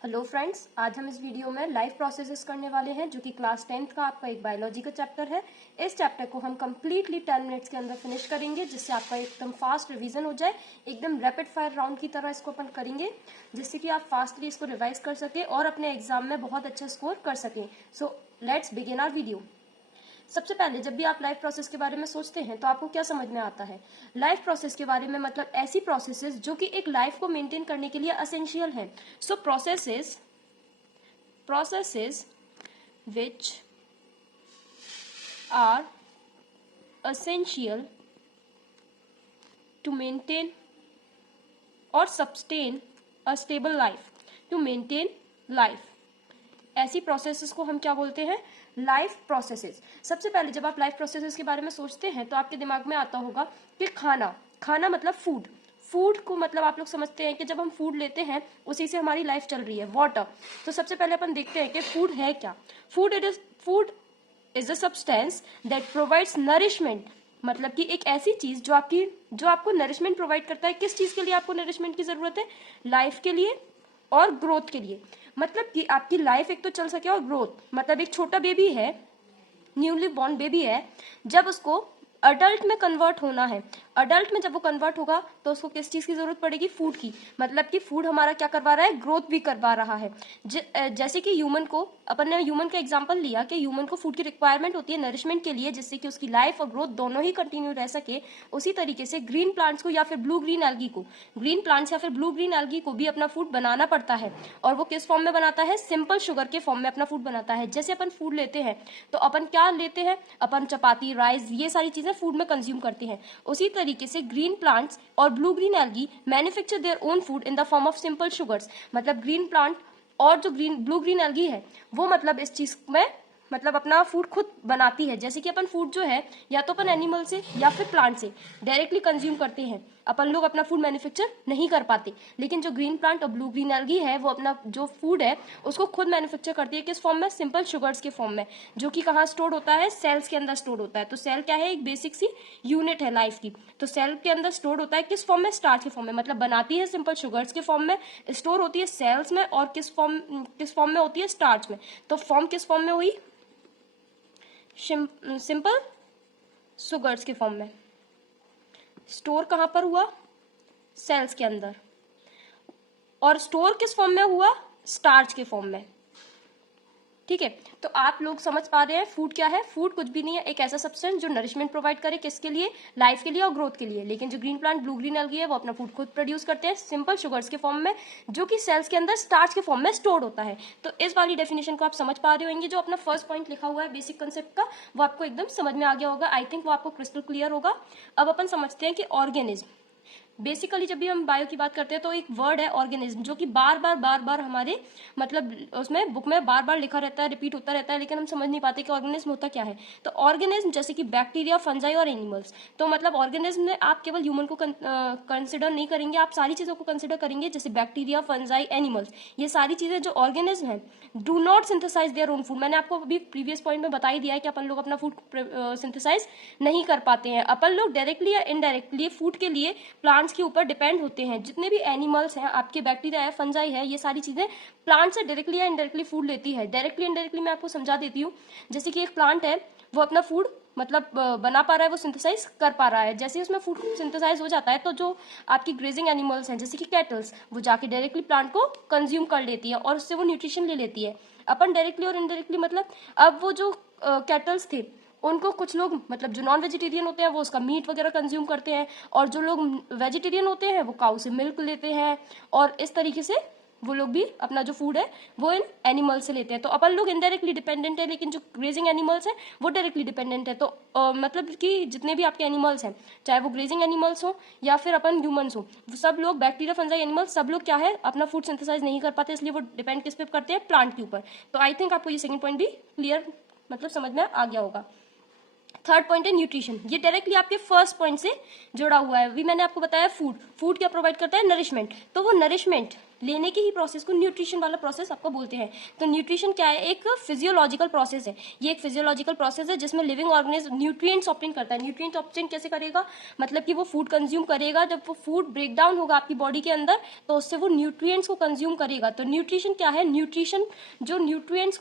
Hello friends, आज हम इस वीडियो में लाइफ प्रोसेसेस करने वाले हैं जो कि क्लास 10th का आपका एक बायोलॉजी का चैप्टर है। इस चैप्टर को हम कंप्लीटली 10 मिनट्स के अंदर फिनिश करेंगे जिससे आपका एकदम फास्ट रिवीजन हो जाए। एकदम रैपिड फायर राउंड की तरह इसको अपन करेंगे जिससे कि आप फास्टली इसको रिवाइज कर सकें और अपने एग्जाम में बहुत अच्छा स्कोर कर सकें। So let's begin our video. सबसे पहले जब भी आप लाइफ प्रोसेस के बारे में सोचते हैं तो आपको क्या समझ में आता है? लाइफ प्रोसेस के बारे में मतलब ऐसी प्रोसेसेस जो कि एक लाइफ को मेंटेन करने के लिए असेंशियल है। सो processes which are essential to maintain or sustain a stable life, to maintain life, ऐसी प्रोसेसेस को हम क्या बोलते हैं? Life processes. सबसे पहले जब आप लाइफ प्रोसेसेस के बारे में सोचते हैं तो आपके दिमाग में आता होगा कि खाना मतलब फूड। फूड को मतलब आप लोग समझते हैं कि जब हम फूड लेते हैं उसी से हमारी लाइफ चल रही है। वाटर, तो सबसे पहले अपन देखते हैं कि फूड है क्या। Food is a substance that provides nourishment, मतलब कि एक ऐसी चीज जो आपको नरिशमेंट प्रोवाइड करता है। किस चीज के लिए आपको नरिशमेंट की जरूरत है? लाइफ के लिए और ग्रोथ के लिए। मतलब कि आपकी लाइफ एक तो चल सके और ग्रोथ, मतलब एक छोटा बेबी है, न्यूली बॉर्न बेबी है, जब उसको अडल्ट में कन्वर्ट होना है, अडल्ट में जब वो कन्वर्ट होगा तो उसको किस चीज की जरूरत पड़ेगी? फूड की। मतलब कि फूड हमारा क्या करवा रहा है? ग्रोथ भी करवा रहा है। जैसे कि ह्यूमन को, अपन ने ह्यूमन का एग्जांपल लिया कि ह्यूमन को फूड की रिक्वायरमेंट होती है नरिशमेंट के लिए, जिससे कि उसकी लाइफ और ग्रोथ दोनों ही कंटिन्यू रह सके। उसी तरीके से ग्रीन प्लांट्स को या फिर ब्लू ग्रीन एल्गी को, ग्रीन प्लांट्स या फिर ब्लू ग्रीन एल्गी को भी अपना फूड बनाना पड़ता है। और वो किस फॉर्म में बनाता है? सिंपल शुगर के फॉर्म में अपना फूड बनाता है। जैसे अपन फूड लेते हैं तो अपन क्या लेते हैं? अपन चपाती, राइस, ये सारी चीजें फूड में कंज्यूम करते हैं। उसी तरीके से ग्रीन प्लांट्स और blue green algae manufacture their own food in the form of simple sugars. मतलब ग्रीन प्लांट और जो ब्लू ग्रीन एल्गी है वो मतलब इस चीज में मतलब अपना फूड खुद बनाती है। जैसे कि अपन फूड जो है या तो अपन एनिमल से या फिर प्लांट से डायरेक्टली कंज्यूम करते हैं, अपन लोग अपना फूड मैन्युफैक्चर नहीं कर पाते। लेकिन जो ग्रीन प्लांट और ब्लू ग्रीन एल्गी है वो अपना जो फूड है उसको खुद मैन्युफैक्चर करती है। किस फॉर्म में? सिंपल शुगर्स के फॉर्म में, जो कि कहाँ स्टोर होता है? सेल्स के अंदर स्टोर होता है। तो सेल क्या है? एक बेसिक सी यूनिट है लाइफ की। तो सेल के अंदर स्टोर होता है किस फॉर्म में? स्टार्च के फॉर्म में। मतलब बनाती है सिंपल शुगर्स के फॉर्म में, स्टोर होती है सेल्स में, और किस फॉर्म में होती है? स्टार्च में। तो फॉर्म किस फॉर्म में हुई? सिंपल शुगर्स के फॉर्म में। स्टोर कहां पर हुआ? सेल्स के अंदर। और स्टोर किस फॉर्म में हुआ? स्टार्च के फॉर्म में। ठीक है, तो आप लोग समझ पा रहे हैं फूड क्या है? फूड कुछ भी नहीं है, एक ऐसा सब्सटेंस जो नरिशमेंट प्रोवाइड करे। किसके लिए? लाइफ के लिए और ग्रोथ के लिए। लेकिन जो green plant, blue green algae है वो अपना फूड खुद प्रोड्यूस करते हैं सिंपल शुगर्स के फॉर्म में, जो कि सेल्स के अंदर स्टार्च के फॉर्म में स्टोर्ड होता है। तो इस वाली डेफिनेशन को आप समझ पा रहे होंगे। जो अपना फर्स्ट पॉइंट लिखा हुआ है बेसिक कंसेप्ट का, वो आपको एकदम समझ में आ गया होगा। आई थिंक वो आपको क्रिस्टल क्लियर होगा। अब अपन समझते हैं कि ऑर्गेनिज्म। बेसिकली जब भी हम बायो की बात करते हैं तो एक वर्ड है ऑर्गेनिज्म, जो कि बार बार हमारे मतलब उसमें बुक में बार बार लिखा रहता है, रिपीट होता रहता है, लेकिन हम समझ नहीं पाते कि ऑर्गेनिज्म होता क्या है। तो ऑर्गेनिज्म जैसे कि बैक्टीरिया, फंजाई और एनिमल्स। तो मतलब ऑर्गेनिज्म में आप केवल ह्यूमन को कंसिडर नहीं करेंगे, आप सारी चीजों को कंसिडर करेंगे, जैसे बैक्टीरिया, फंजाई, एनिमल्स। ये सारी चीजें जो ऑर्गेनिज्म है do not synthesize their own food. मैंने आपको अभी प्रीवियस पॉइंट में बता ही दिया है कि अपन लोग अपना फूड सिंथेसाइज नहीं कर पाते हैं। अपन लोग डायरेक्टली या इनडायरेक्टली फूड के लिए प्लांट्स के ऊपर डिपेंड होते हैं। जितने भी एनिमल्स हैं, आपके बैक्टीरिया है, फंजाई है, ये सारी चीजें प्लांट से डायरेक्टली या इनडायरेक्टली फूड लेती है। डायरेक्टली इनडायरेक्टली मैं आपको समझा देती हूँ। जैसे कि एक प्लांट है, वो अपना फूड मतलब बना पा रहा है, वो सिंथेसाइज कर पा रहा है। जैसे उसमें फूड सिंथेसाइज हो जाता है तो जो आपकी ग्रेजिंग एनिमल्स हैं जैसे कि कैटल्स, वो जाके डायरेक्टली प्लांट को कंज्यूम कर लेती है और उससे वो न्यूट्रिशन ले लेती है। अपन डायरेक्टली और इनडायरेक्टली मतलब अब वो जो कैटल्स थे उनको कुछ लोग मतलब जो नॉन वेजिटेरियन होते हैं वो उसका मीट वगैरह कंज्यूम करते हैं, और जो लोग वेजिटेरियन होते हैं वो काऊ से मिल्क लेते हैं, और इस तरीके से वो लोग भी अपना जो फूड है वो इन एनिमल से लेते हैं। तो अपन लोग इनडायरेक्टली डिपेंडेंट है, लेकिन जो ग्रेजिंग एनिमल्स हैं वो डायरेक्टली डिपेंडेंट है। तो मतलब कि जितने भी आपके एनिमल्स हैं, चाहे वो ग्रेजिंग एनिमल्स हो या फिर अपन ह्यूमन्स हो, सब लोग बैक्टीरिया, फंजाई, एनिमल्स सब लोग क्या है अपना फूड सिंथेसाइज नहीं कर पाते, इसलिए वो डिपेंड किस पे करते हैं? प्लांट के ऊपर। तो आई थिंक आपको ये सेकंड पॉइंट भी क्लियर मतलब समझ में आ गया होगा। थर्ड पॉइंट है न्यूट्रिशन। ये डायरेक्टली आपके फर्स्ट पॉइंट से जुड़ा हुआ है। अभी मैंने आपको बताया फूड क्या प्रोवाइड करता है? नरिशमेंट। तो वो नरिशमेंट लेने के ही प्रोसेस को न्यूट्रिशन वाला प्रोसेस आपको बोलते हैं। तो न्यूट्रिशन क्या है, एक फिजियोलॉजिकल प्रोसेस है। ये एक फिजियोलॉजिकल प्रोसेस है जिसमें लिविंग ऑर्गेनिज्म न्यूट्रिएंट्स ऑब्टेन करता है। न्यूट्रिएंट ऑब्टेन कैसे करेगा, मतलब कि वो फूड कंज्यूम करेगा, जब वो फूड ब्रेक डाउन होगा आपकी बॉडी के अंदर तो उससे वो न्यूट्रिएंट्स को कंज्यूम करेगा। तो न्यूट्रिशन क्या है, न्यूट्रिशन जो न्यूट्रिएंट्स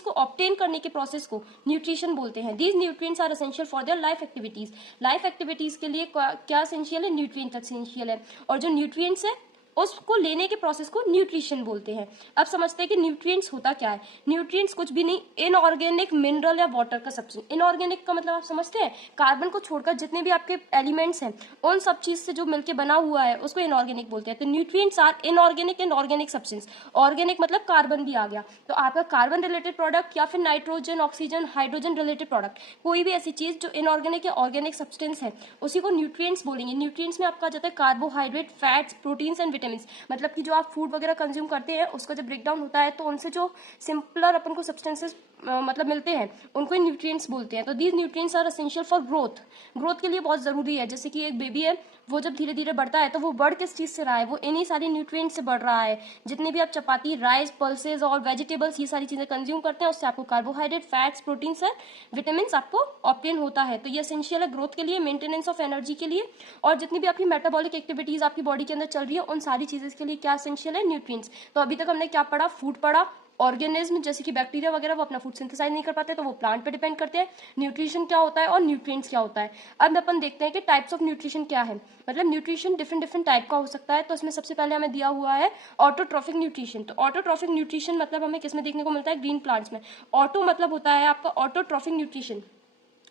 को ऑब्टेन करने के प्रोसेस को न्यूट्रिशन बोलते हैं। These nutrients are essential for their life activities. Life activities के लिए क्या एसेंशियल है, न्यूट्रिएंट एसेंशियल है। और जो न्यूट्रिएंट्स है उसको लेने के प्रोसेस को न्यूट्रिशन बोलते हैं। अब समझते हैं कि न्यूट्रिएंट्स होता क्या है। न्यूट्रिएंट्स कुछ भी नहीं, इनऑर्गेनिक मिनरल या वाटर का सब्सटेंस। इनऑर्गेनिक का मतलब आप समझते हैं, कार्बन को छोड़कर जितने भी आपके एलिमेंट्स हैं उन सब चीज से जो मिलकर बना हुआ है उसको इनऑर्गेनिक बोलते हैं। तो nutrients are inorganic and organic substance. Organic मतलब कार्बन भी आ गया, तो आपका कार्बन रिलेटेड प्रोडक्ट या फिर nitrogen, oxygen, hydrogen related product, कोई भी ऐसी चीज जो इनऑर्गेनिक या ऑर्गेनिक सब्सटेंस है उसी को न्यूट्रिएंट्स बोलेंगे। न्यूट्रिएंट्स में आपका आ जाता है carbohydrate, fats, proteins and vitamin. मतलब कि जो आप फूड वगैरह कंज्यूम करते हैं उसका जब ब्रेकडाउन होता है तो उनसे जो सिंपलर अपन को सब्सटेंसेस मतलब मिलते हैं उनको ही न्यूट्रिएंट्स बोलते हैं। तो these nutrients are essential for growth. Growth के लिए बहुत जरूरी है। जैसे कि एक बेबी है, वो जब धीरे धीरे बढ़ता है तो वो बढ़ किस चीज से रहा है, वो इन्हीं सारी न्यूट्रिएंट्स से बढ़ रहा है। जितनी भी आप चपाती, राइस, पल्सेस और वेजिटेबल्स ये सारी चीजें कंज्यूम करते हैं उससे आपको carbohydrate, fats, proteins and vitamin आपको ऑब्टेन होता है। तो ये एसेंशियल है ग्रोथ के लिए, मेंटेनेंस ऑफ एनर्जी के लिए, और जितनी भी आपकी मेटाबॉलिक एक्टिविटीज आपकी बॉडी के अंदर चल रही है उन सारी चीजें के लिए क्या एसेंशियल है, न्यूट्रिएंट्स। तो अभी तक हमने क्या पढ़ा, फूड पढ़ा, ऑर्गेनिज्म जैसे कि बैक्टीरिया वगैरह वो अपना फूड सिंथेसाइज नहीं कर पाते तो वो प्लांट पे डिपेंड करते हैं। न्यूट्रिशन क्या होता है और न्यूट्रिएंट्स क्या होता है। अब अपन देखते हैं कि टाइप्स ऑफ न्यूट्रिशन क्या है। मतलब न्यूट्रिशन डिफरेंट डिफरेंट टाइप का हो सकता है। तो इसमें सबसे पहले हमें दिया हुआ है ऑटोट्रॉफिक न्यूट्रिशन। तो ऑटोट्रॉफिक न्यूट्रिशन मतलब हमें किसमें देखने को मिलता है, ग्रीन प्लांट्स में। ऑटो मतलब होता है आपका ऑटोट्रॉफिक न्यूट्रिशन,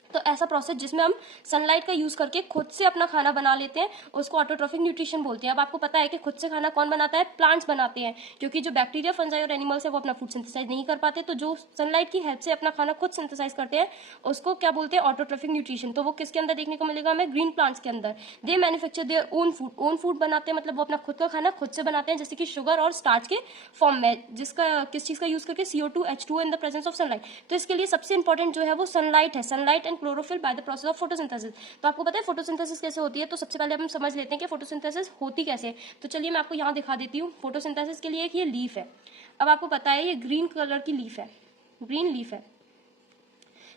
तो ऐसा प्रोसेस जिसमें हम सनलाइट का यूज करके खुद से अपना खाना बना लेते हैं उसको ऑटोट्रॉफिक न्यूट्रिशन बोलते हैं। अब आपको पता है कि खुद से खाना कौन बनाता है, प्लांट्स बनाते हैं, क्योंकि जो बैक्टीरिया, फंजाई और एनिमल्स है वो अपना फूड सिंथेसाइज नहीं कर पाते। तो जो सनलाइट की हेल्प से अपना खाना खुद सिंथेसाइज करते हैं उसको क्या बोलते हैं, ऑटोट्रॉफिक न्यूट्रिशन। तो वो किसके अंदर देखने को मिलेगा हमें, ग्रीन प्लांट्स के अंदर। They manufacture their own food. Own food बनाते हैं मतलब वो अपना खुद का खाना खुद से बनाते हैं, जैसे कि शुगर और स्टार्च के फॉर्म में, जिसका किस चीज का यूज करके, CO2, H2 in the presence of sunlight. तो इसके लिए सबसे इंपॉर्टेंट जो है वो सनलाइट है। Sunlight and chlorophyll by the process of photosynthesis. तो आपको पता है फोटोसिंथेसिस कैसे होती है, तो सबसे पहले हम समझ लेते हैं कि फोटोसिंथेसिस होती कैसे है। तो चलिए मैं आपको यहाँ दिखा देती हूँ। फोटोसिंथेसिस के लिए एक ये लीफ है। अब आपको पता है ये ग्रीन कलर की लीफ है, ग्रीन लीफ है।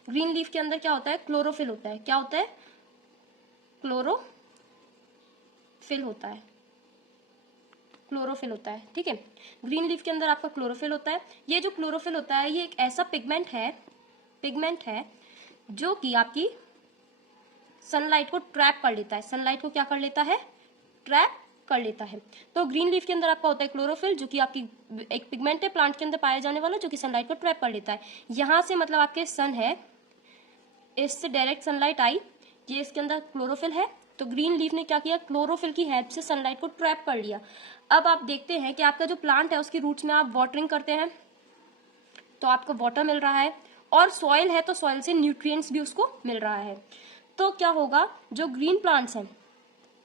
ग्रीन लीफ के अंदर क्या होता है, क्लोरोफिल होता है। क्या होता है, क्लोरोफिल होता है, क्लोरोफिल होता है, ठीक है। ग्रीन लीफ के अंदर आपका क्लोरोफिल होता है। ये जो क्लोरोफिल होता है ये एक ऐसा पिगमेंट है जो कि आपकी सनलाइट को ट्रैप कर लेता है। सनलाइट को क्या कर लेता है, ट्रैप कर लेता है। तो ग्रीन लीफ के अंदर आपका होता है क्लोरोफिल, जो कि आपकी एक पिगमेंट है प्लांट के अंदर पाया जाने वाला, जो कि सनलाइट को ट्रैप कर लेता है। यहां से मतलब आपके सन है, इससे डायरेक्ट सनलाइट आई, ये इसके अंदर क्लोरोफिल है। तो ग्रीन लीफ ने क्या किया, क्लोरोफिल की हेल्प से सनलाइट को ट्रैप कर लिया। अब आप देखते हैं कि आपका जो प्लांट है उसकी रूट्स में आप वाटरिंग करते हैं तो आपको वाटर मिल रहा है, और सॉइल है तो सॉइल से न्यूट्रिएंट्स भी उसको मिल रहा है। तो क्या होगा, जो ग्रीन प्लांट्स हैं,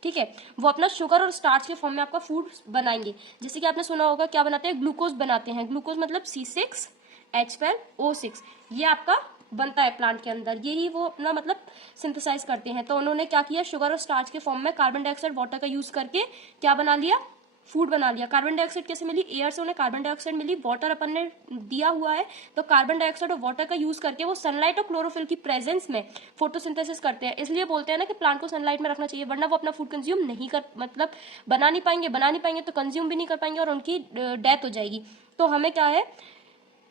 ठीक है, वो अपना शुगर और स्टार्च के फॉर्म में आपका फूड बनाएंगे। जैसे कि आपने सुना होगा क्या बनाते हैं, ग्लूकोज बनाते हैं। ग्लूकोज मतलब C6H12O6, ये आपका बनता है प्लांट के अंदर, यही वो अपना मतलब सिंथेसाइज करते हैं। तो उन्होंने क्या किया, शुगर और स्टार्च के फॉर्म में कार्बन डाइऑक्साइड, वाटर का यूज करके क्या बना लिया, फूड बना लिया। कार्बन डाइऑक्साइड कैसे मिली, एयर से उन्हें कार्बन डाइऑक्साइड मिली, वाटर अपन ने दिया हुआ है, तो कार्बन डाइऑक्साइड और वाटर का यूज करके वो सनलाइट और क्लोरोफिल की प्रेजेंस में फोटोसिंथेसिस करते हैं। इसलिए बोलते हैं ना कि प्लांट को सनलाइट में रखना चाहिए, वरना वो अपना फूड कंज्यूम नहीं कर, मतलब बना नहीं पाएंगे तो कंज्यूम भी नहीं कर पाएंगे और उनकी डेथ हो जाएगी। तो हमें क्या है,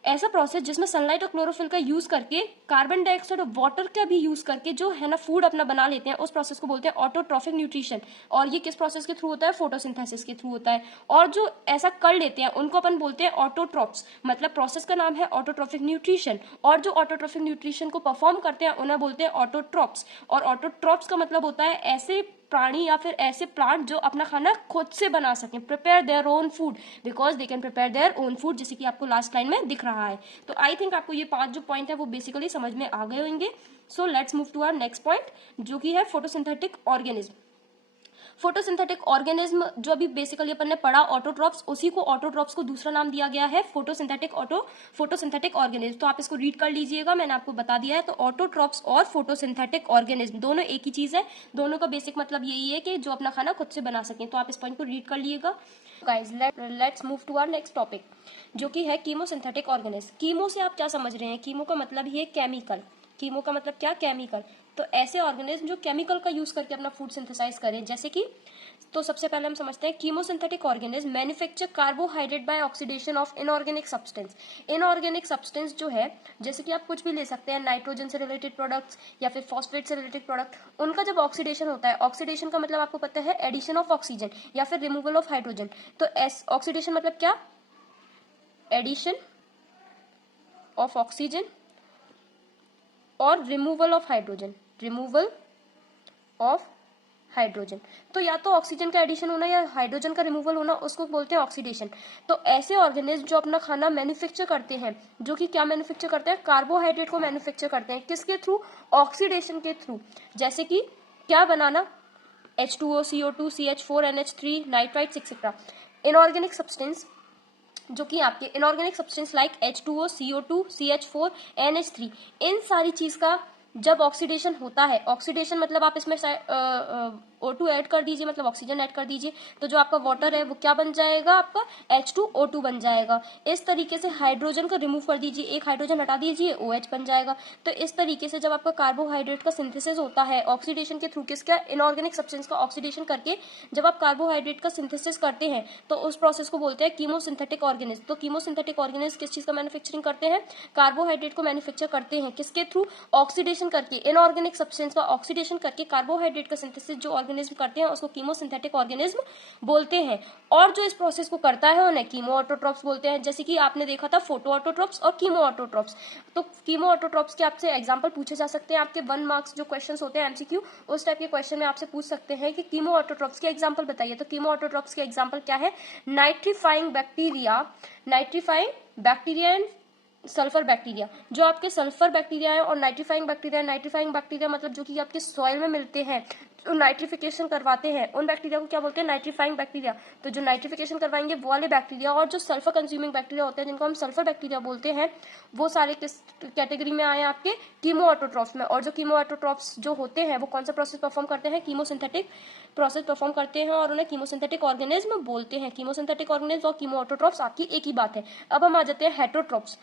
ऐसा प्रोसेस जिसमें सनलाइट और क्लोरोफिल का यूज करके, कार्बन डाइऑक्साइड और वाटर का भी यूज करके जो है ना फूड अपना बना लेते हैं, उस प्रोसेस को बोलते हैं ऑटोट्रॉफिक न्यूट्रिशन। और ये किस प्रोसेस के थ्रू होता है, फोटोसिंथेसिस के थ्रू होता है। और जो ऐसा कर लेते हैं उनको अपन बोलते हैं ऑटोट्रॉप्स, मतलब प्रोसेस का नाम है ऑटोट्रॉफिक न्यूट्रिशन। और जो ऑटोट्रॉफिक न्यूट्रिशन को परफॉर्म करते हैं उन्हें बोलते हैं ऑटोट्रॉप्स। और ऑटोट्रॉप्स का मतलब होता है ऐसे प्राणी या फिर ऐसे प्लांट जो अपना खाना खुद से बना सकें, prepare their own food, because they can prepare their own food, जैसे कि आपको लास्ट लाइन में दिख रहा है। तो आई थिंक आपको ये 5 जो पॉइंट है वो बेसिकली समझ में आ गए होंगे। So let's move to our next point, जो कि है फोटोसिंथेटिक ऑर्गेनिज्म। फोटोसिंथेटिक ऑर्गेनिज्म जो अभी बेसिकली अपन ने पढ़ा ऑटोट्रॉप्स, उसी को ऑटोट्रॉप्स को दूसरा नाम दिया गया है फोटोसिंथेटिक ऑर्गेनिज्म। तो आप इसको रीड कर लीजिएगा, मैंने आपको बता दिया है। तो ऑटोट्रॉप्स और फोटोसिंथेटिक ऑर्गेनिज्म दोनों एक ही चीज है, दोनों का बेसिक मतलब यही है कि जो अपना खाना खुद से बना सकें। तो आप इस पॉइंट को रीड कर लीजिएगा। Guys let's move to our next topic जो कि है कीमोसिंथेटिक ऑर्गेनिज्म। कीमो से आप क्या समझ रहे हैं? कीमो का मतलब ही है केमिकल। कीमो का मतलब क्या? केमिकल। तो ऐसे ऑर्गेनिज्म जो केमिकल का यूज करके अपना फूड सिंथेसाइज करें, जैसे कि, तो सबसे पहले हम समझते हैं chemosynthetic organism manufacture carbohydrate by oxidation of inorganic substance. Inorganic substance जो है, जैसे कि आप कुछ भी ले सकते हैं, नाइट्रोजन से रिलेटेड प्रोडक्ट्स या फिर फॉस्फेट से रिलेटेड प्रोडक्ट, उनका जब ऑक्सीडेशन होता है, ऑक्सीडेशन का मतलब आपको पता है एडिशन ऑफ ऑक्सीजन या फिर रिमूवल ऑफ हाइड्रोजन। तो ऑक्सीडेशन मतलब क्या? एडिशन ऑफ ऑक्सीजन और removal of hydrogen, removal of hydrogen. तो या तो ऑक्सीजन का एडिशन होना या हाइड्रोजन का रिमूवल होना, उसको बोलते हैं ऑक्सीडेशन। तो ऐसे ऑर्गेनिज्म जो अपना खाना मैन्युफैक्चर करते हैं, जो कि क्या मैन्युफैक्चर करते हैं? कार्बोहाइड्रेट को मैन्युफैक्चर करते हैं। किसके थ्रू? ऑक्सीडेशन के थ्रू। जैसे कि क्या बनाना? H2O, CO2, CH4, NH3, nitrites etcetera. Inorganic substance जो कि आपके inorganic substance like H2O, CO2, CH4, NH3, इन सारी चीज का जब ऑक्सीडेशन होता है, ऑक्सीडेशन मतलब आप इसमें O2 ऐड कर दीजिए, मतलब ऑक्सीजन ऐड कर दीजिए, तो जो आपका वाटर है वो क्या बन जाएगा? आपका H2O2 बन जाएगा। इस तरीके से हाइड्रोजन को रिमूव कर दीजिए, एक हाइड्रोजन हटा दीजिए, OH बन जाएगा। तो इस तरीके से जब आपका कार्बोहाइड्रेट का सिंथेसिस होता है ऑक्सीडेशन के थ्रू, किसका? इनऑर्गेनिक सब्सटेंस का ऑक्सीडेशन करके जब आप कार्बोहाइड्रेट का सिंथेसिस करते हैं, तो उस प्रोसेस को बोलते हैं कीमोसिंथेटिक ऑर्गेनिज्म। तो कीमोसिंथेटिक ऑर्गेनिज्म किस चीज का मैन्युफैक्चरिंग करते हैं? कार्बोहाइड्रेट को मैन्युफैक्चर करते हैं। किसके थ्रू? ऑक्सीडेशन करके, इनऑर्गेनिक सब्सटेंस का ऑक्सीडेशन करके कार्बोहाइड्रेट का सिंथेसिस जो ऑर्गेनिज्म करते हैं उसको कीमोसिंथेटिक ऑर्गेनिज्म बोलते हैं। और जो इस प्रोसेस को करता है उन्हें कीमो ऑटोट्रॉप्स बोलते हैं। जैसे कि आपने देखा था फोटो ऑटोट्रॉप्स और कीमो ऑटोट्रॉप्स। तो कीमो ऑटोट्रॉप्स के आपसे एग्जांपल पूछे जा सकते हैं। आपके 1 मार्क्स जो क्वेश्चंस होते हैं एमसीक्यू, उस टाइप के क्वेश्चन में आपसे पूछ सकते हैं कि कीमो ऑटोट्रॉप्स के एग्जांपल बताइए। तो कीमो ऑटोट्रॉप्स के एग्जांपल क्या है? Nitrifying bacteria and sulphur bacteria. जो आपके सल्फर बैक्टीरिया है और नाइट्रीफाइंग बैक्टीरिया मतलब जो कि आपके सॉइल में मिलते हैं, जो नाइट्रिफिकेशन करवाते हैं, उन बैक्टीरिया को क्या बोलते हैं? Nitrifying bacteria. तो जो नाइट्रिफिकेशन करवाएंगे वो वाले बैक्टीरिया, और जो सल्फर कंज्यूमिंग बैक्टीरिया होते हैं जिनको हम सल्फर बैक्टीरिया बोलते हैं, वो सारे किस कैटेगरी में आए? आपके कीमो ऑटोट्रॉप्स में। और जो कीमो ऑटोट्रॉप्स जो होते हैं वो कौन सा प्रोसेस परफॉर्म करते हैं? कीमोसिंथेटिक प्रोसेस परफॉर्म करते हैं, और उन्हें कीमोसिंथेटिक ऑर्गेनिज्म बोलते हैं। कीमोसिंथेटिक ऑर्गेनिज्म और कीमो ऑटोट्रॉप्स आपकी एक ही बात है। अब हम आ जाते हैं हेटरोट्रॉप्स।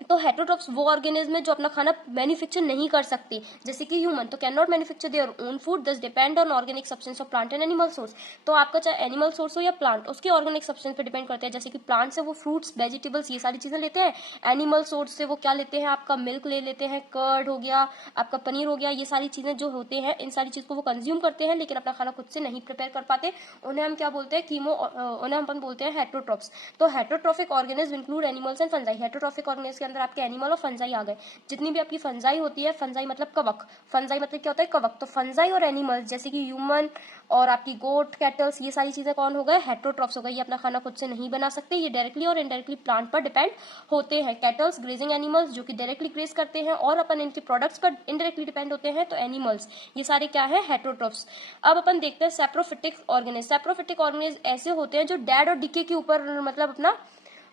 तो हेटरोट्रॉप्स वो ऑर्गेनिज्म है जो अपना खाना मैन्युफैक्चर नहीं कर सकते, जैसे कि ह्यूमन तो can not manufacture their own food, thus depend on organic substance of plant and animal source. तो आपका चाहे एनिमल सोर्स हो या प्लांट, उसके ऑर्गेनिक सब्सटेंस पे डिपेंड करते हैं। जैसे कि प्लांट से वो फ्रूट्स, वेजिटेबल्स, ये सारी चीजें लेते हैं। एनिमल सोर्स से वो क्या लेते हैं? आपका मिल्क ले लेते हैं, कर्ड हो गया, आपका पनीर हो गया, ये सारी चीजें जो होते हैं, इन सारी चीज को वो कंज्यूम करते हैं, लेकिन अपना खाना खुद से नहीं प्रिपेयर कर पाते। उन्हें हम क्या बोलते हैं? उन्हें हम बोलते हैं हेटरोट्रॉप्स। तो heterotrophic organism include animals and fungi. Heterotrophic organism के अंदर आपके एनिमल और फंजाई आ गए। जितनी भी आपकी फंजाई होती है, फंजाई मतलब कवक, फंजाई मतलब क्या होता है? कवक। तो फंजाई और एनिमल्स जैसे कि ह्यूमन और आपकी गोट, कैटल्स, ये सारी चीजें कौन हो गए? हेटरोट्रॉप्स हो गए। ये अपना खाना खुद से नहीं बना सकते, ये डायरेक्टली और इनडायरेक्टली प्लांट पर डिपेंड होते हैं। कैटल्स ग्रेजिंग एनिमल्स जो कि डायरेक्टली ग्रेज करते हैं और अपन इनके प्रोडक्ट्स पर इनडायरेक्टली डिपेंड होते हैं। तो एनिमल्स ये सारे क्या है? हेटरोट्रॉप्स। अब अपन देखते हैं सैप्रोफिटिक ऑर्गेनिज्म। सैप्रोफिटिक ऑर्गेनिज्म ऐसे होते हैं जो डेड और डिके के ऊपर मतलब अपना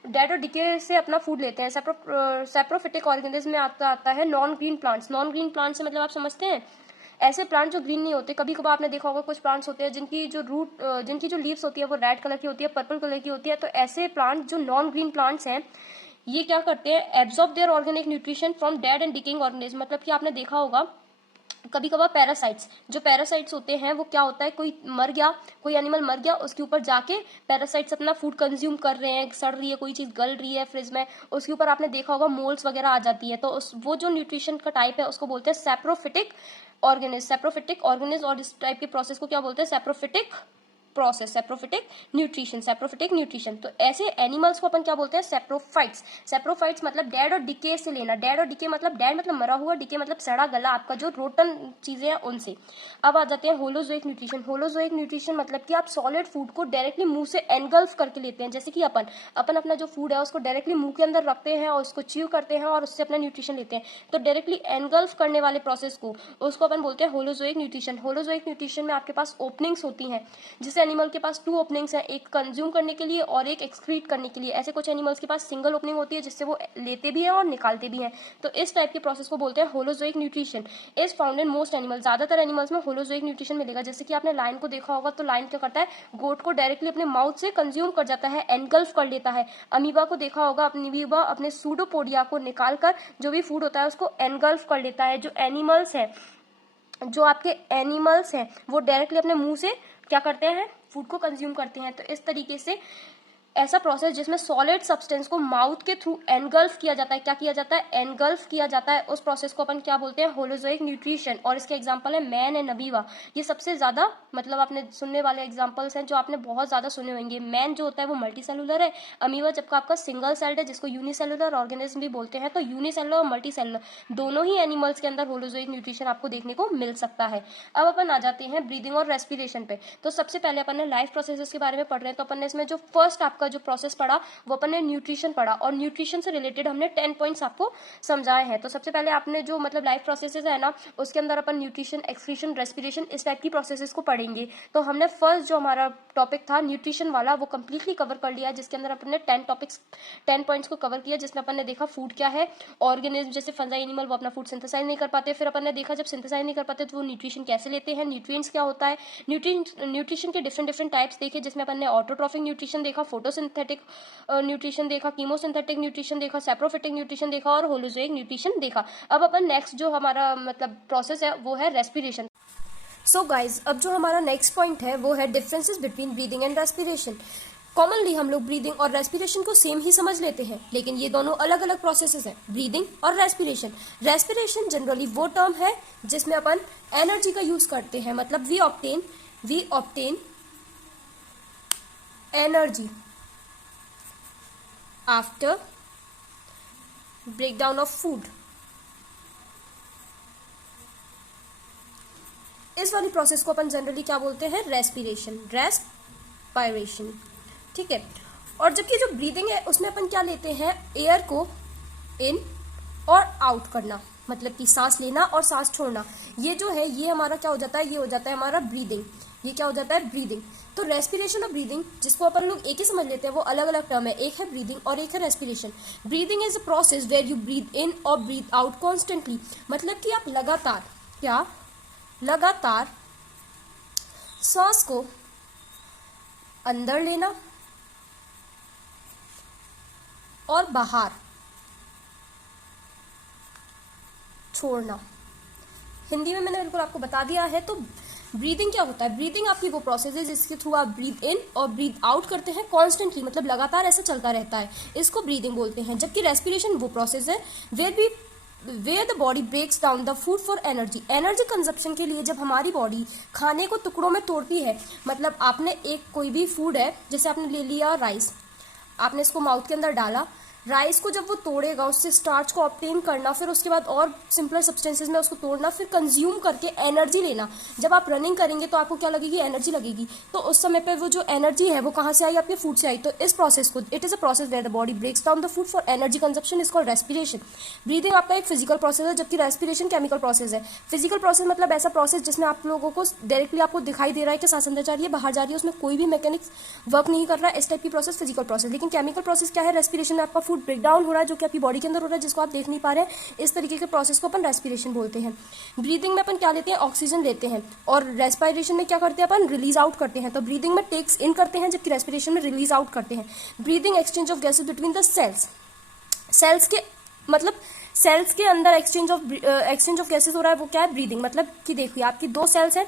डेड और डिके से अपना फूड लेते हैं। सैप्रोफिटिक ऑर्गेनिज्म में आता है non green plants. Non green plants से मतलब आप समझते हैं ऐसे प्लांट जो ग्रीन नहीं होते। कभी कभार आपने देखा होगा कुछ प्लांट्स होते हैं जिनकी जो लीव्स होती है वो रेड कलर की होती है, पर्पल कलर की होती है। तो ऐसे प्लांट जो नॉन ग्रीन प्लांट्स हैं, ये क्या करते हैं? Absorb their organic nutrition from dead and decaying organism. मतलब कि आपने देखा होगा कभी कभार पैरासाइट्स, जो पैरासाइट्स होते हैं वो क्या होता है? कोई मर गया, कोई एनिमल मर गया, उसके ऊपर जाके पैरासाइट्स अपना फूड कंज्यूम कर रहे हैं, सड़ रही है कोई चीज, गल रही है फ्रिज में, उसके ऊपर आपने देखा होगा मोल्स वगैरह आ जाती है। तो वो जो न्यूट्रिशन का टाइप है उसको बोलते हैं सैप्रोफिटिक ऑर्गेनिज्म। और इस टाइप के प्रोसेस को क्या बोलते हैं? Saprophytic process, saprophytic nutrition. तो ऐसे एनिमल्स को अपन क्या बोलते हैं, सेप्रोफाइट्स। सेप्रोफाइट्स मतलब डेड और डिके से लेना, डेड और डिके मतलब डेड मतलब मरा हुआ, डिके मतलब सड़ा गला आपका जो रोटन चीजें हैं उनसे। अब आ जाते हैं होलोजोइक न्यूट्रिशन। होलोजोइक न्यूट्रिशन मतलब कि आप सॉलिड फूड को डायरेक्टली मुंह से एनगल्फ करके लेते हैं, जैसे कि अपन अपना जो फूड है उसको डायरेक्टली मुंह के अंदर रखते हैं और उसको च्यू करते हैं और उससे अपना न्यूट्रिशन लेते हैं। तो डायरेक्टली एनगल्फ करने वाले प्रोसेस को उसको अपन बोलते हैं होलोजोइक न्यूट्रिशन। होलोजोइक न्यूट्रिशन में आपके पास ओपनिंग्स होती हैं, जिसे एनिमल के पास 2 ओपनिंग्स हैं, एक कंज्यूम करने के लिए और एक एक्सक्रीट करने के लिए। ऐसे कुछ एनिमल्स के पास सिंगल ओपनिंग होती है जिससे वो लेते भी हैं और निकालते भी हैं। तो इस टाइप के प्रोसेस को बोलते हैं holozoic nutrition. Is found in most animal, ज्यादातर एनिमल्स में होलोजोइक न्यूट्रिशन मिलेगा। जैसे कि आपने लायन को देखा होगा, तो लायन क्या करता है, गोट को डायरेक्टली अपने माउथ से कंज्यूम कर जाता है, एनगल्फ कर लेता है। अमीबा को देखा होगा, अमीबा अपने सूडोपोडिया को निकालकर जो भी फूड होता है उसको एनगल्फ कर लेता है। जो एनिमल्स है, जो आपके एनिमल्स हैं, वो डायरेक्टली अपने मुंह से क्या करते हैं, फूड को कंज्यूम करते हैं। तो इस तरीके से ऐसा प्रोसेस जिसमें सॉलिड सब्सटेंस को माउथ के थ्रू एनगल्फ किया जाता है, क्या किया जाता है, एनगल्फ किया जाता है, उस प्रोसेस को अपन क्या बोलते हैं, होलोजोइक न्यूट्रिशन। और इसके एग्जांपल है मैन एंड अमीबा। ये सबसे ज्यादा मतलब आपने सुनने वाले एग्जांपल्स हैं जो आपने बहुत ज्यादा सुने होंगे। मैन जो होता है वो मल्टी सेलुलर है, अमीबा जबकि आपका सिंगल सेल्ड है जिसको यूनिसेलुलर ऑर्गेनिज्म भी बोलते हैं। तो यूनिसेलुलर और मल्टी सेलुलर दोनों ही एनिमल्स के अंदर होलोजोइक न्यूट्रिशन आपको देखने को मिल सकता है। अब अपन आ जाते हैं ब्रीदिंग और रेस्पिरेशन पे। तो सबसे पहले अपन ने लाइफ प्रोसेसेस के बारे में पढ़ रहे हैं, तो अपन ने इसमें जो फर्स्ट आपका जो प्रोसेस पढ़ा वो अपन ने न्यूट्रिशन पढ़ा, और न्यूट्रिशन से रिलेटेड हमने 10 पॉइंट्स आपको समझाए हैं। तो सबसे पहले आपने जो मतलब लाइफ प्रोसेसेस है ना, उसके अंदर अपन न्यूट्रिशन, एक्सक्रीशन, रेस्पिरेशन इस टाइप की प्रोसेसेस को पढ़ेंगे। तो हमने फर्स्ट जो हमारा टॉपिक था न्यूट्रिशन वाला वो कंप्लीटली कवर कर लिया, जिसके अंदर अपन ने 10 पॉइंट्स को कवर किया, जिसमें अपन ने देखा फूड क्या है, ऑर्गेनिज्म जैसे फंजाई एनिमल वो अपना फूड सिंथेसाइज नहीं कर पाते। फिर अपन ने देखा जब सिंथेसाइज नहीं कर पाते तो वो न्यूट्रिशन कैसे लेते हैं, न्यूट्रिएंट्स क्या होता है, न्यूट्रिशन के डिफरेंट टाइप्स देखे, जिसमें अपन ने ऑटोट्रॉफिक न्यूट्रिशन देखा, फोटोसिंथेटिक न्यूट्रिशन देखा, कीमोसिंथेटिक न्यूट्रिशन देखा, सेप्रोफिटिक न्यूट्रिशन देखा और होलोजोइक न्यूट्रिशन देखा। अब अपन नेक्स्ट जो हमारा मतलब प्रोसेस है वो है रेस्पिरेशन। सो गाइज, अब जो हमारा नेक्स्ट पॉइंट है वो है differences between breathing and respiration. Commonly हम लोग ब्रीदिंग और रेस्पिरेशन को सेम ही समझ लेते हैं, लेकिन ये दोनों अलग अलग प्रोसेसेस हैं, ब्रीदिंग और रेस्पिरेशन। रेस्पिरेशन जनरली वो टर्म है जिसमें अपन एनर्जी का यूज करते हैं, मतलब we obtain energy after breakdown of food. इस वाली प्रोसेस को अपन जनरली क्या बोलते हैं, रेस्पिरेशन। ठीक है। और जबकि जो ब्रीदिंग है उसमें अपन क्या लेते हैं, एयर को इन और आउट करना, मतलब कि सांस लेना और सांस छोड़ना। ये जो है ये हमारा क्या हो जाता है, ये हो जाता है हमारा ब्रीदिंग। ये क्या हो जाता है, ब्रीदिंग। तो रेस्पिरेशन और ब्रीदिंग जिसको अपन लोग एक ही समझ लेते हैं वो अलग अलग टर्म है, एक है ब्रीदिंग और एक है respiration. Breathing is a process where you breathe in और ब्रीथ आउट कॉन्स्टेंटली, मतलब कि आप लगातार सांस को अंदर लेना और बाहर छोड़ना। हिंदी में मैंने बिल्कुल आपको बता दिया है। तो ब्रीदिंग क्या होता है, ब्रीदिंग आपकी वो प्रोसेस है जिसके थ्रू आप ब्रीथ इन और ब्रीथ आउट करते हैं कॉन्स्टेंटली, मतलब लगातार ऐसा चलता रहता है, इसको ब्रीदिंग बोलते हैं। जबकि रेस्पिरेशन वो प्रोसेस है where the body breaks down the food for energy consumption के लिए। जब हमारी बॉडी खाने को टुकड़ों में तोड़ती है, मतलब आपने एक कोई भी फूड है, जैसे आपने ले लिया राइस, आपने इसको माउथ के अंदर डाला, राइस को जब वो तोड़ेगा उससे स्टार्च को ऑब्टेन करना, फिर उसके बाद और सिंपलर सब्सटेंसेस में उसको तोड़ना, फिर कंज्यूम करके एनर्जी लेना। जब आप रनिंग करेंगे तो आपको क्या लगेगी, एनर्जी लगेगी। तो उस समय पे वो जो एनर्जी है वो कहाँ से आई, आपके फूड से आई। तो इस प्रोसेस को it is a process where the body breaks down the food for energy consumption is called respiration. Breathing आपका एक फिजिकल प्रोसेस है, जबकि रेस्पिरेशन केमिकल प्रोसेस है। फिजिकल प्रोसेस मतलब ऐसा प्रोसेस जिसमें आप लोगों को डायरेक्टली आपको दिखाई दे रहा है कि सांस अंदर जा रही है बाहर जा रही है, उसमें कोई भी मैकेनिक्स वर्क नहीं कर रहा है, इस टाइप की प्रोसेस फिजिकल प्रोसेस। लेकिन केमिकल प्रोसेस क्या है, रेस्पिरेशन में आपका फूड ब्रेक डाउन हो रहा है जो कि आपकी बॉडी के अंदर हो रहा है, जिसको आप देख नहीं पा रहे हैं। इस तरीके के प्रोसेस को अपन रेस्पिरेशन बोलते हैं। ब्रीदिंग में अपन क्या लेते हैं, ऑक्सीजन लेते हैं, और रेस्पिरेशन में क्या करते हैं अपन, रिलीज आउट करते हैं। तो ब्रीदिंग में टेक्स इन करते हैं, जबकि रेस्पिरेशन में रिलीज आउट करते हैं। Breathing exchange of gases between the cells के मतलब सेल्स के अंदर एक्सचेंज ऑफ गैसेज हो रहा है, वो क्या है, ब्रीदिंग। मतलब कि देखिए आपकी 2 सेल्स हैं,